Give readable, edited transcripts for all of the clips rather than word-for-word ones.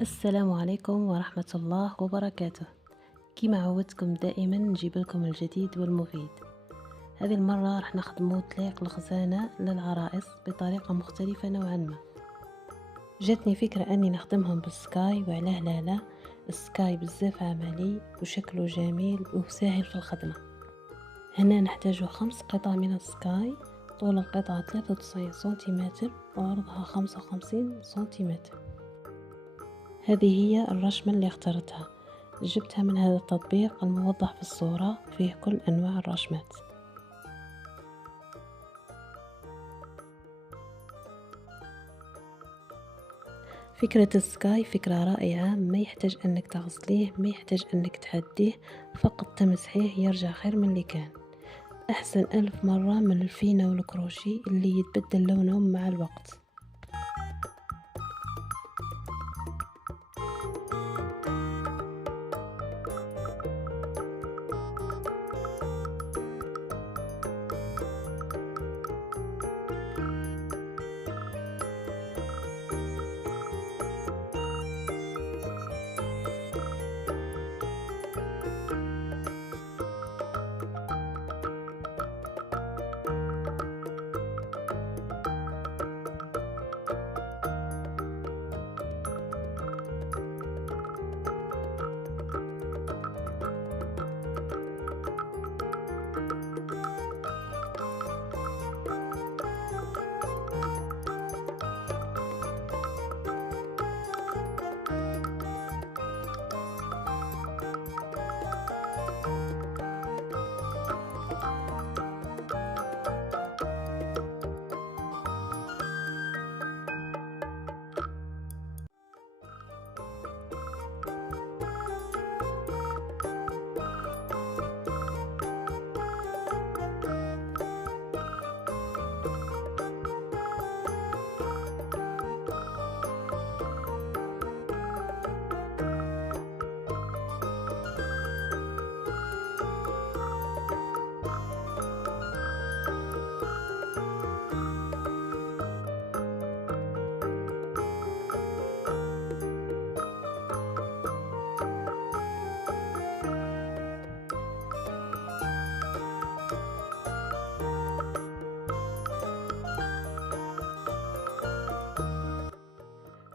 السلام عليكم ورحمة الله وبركاته. كما عودتكم دائما نجيب لكم الجديد والمفيد. هذه المرة راح نخدمو طليق الخزانة للعرائس بطريقة مختلفة نوعا ما. جاتني فكرة اني نخدمهم بالسكاي، وعلاه لا. السكاي بزاف عملي وشكله جميل وسهل في الخدمة. هنا نحتاج 5 قطع من السكاي. طول القطعة 93 سنتيمتر وعرضها 55 سنتيمتر. هذه هي الرشمة اللي اخترتها، جبتها من هذا التطبيق الموضح في الصورة، فيه كل أنواع الرشمات. فكرة السكاي فكرة رائعة، ما يحتاج أنك تغسليه، ما يحتاج أنك تحديه، فقط تمسحيه يرجع خير من اللي كان. أحسن 1000 مرة من الفينة والكروشي اللي يتبدل لونهم مع الوقت.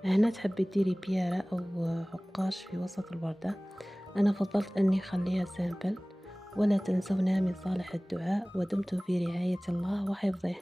هنا تحبي ديري بيارة أو عقاش في وسط الوردة. أنا فضلت أني أخليها سامبل. ولا تنسونا من صالح الدعاء، ودمتم في رعاية الله وحفظه.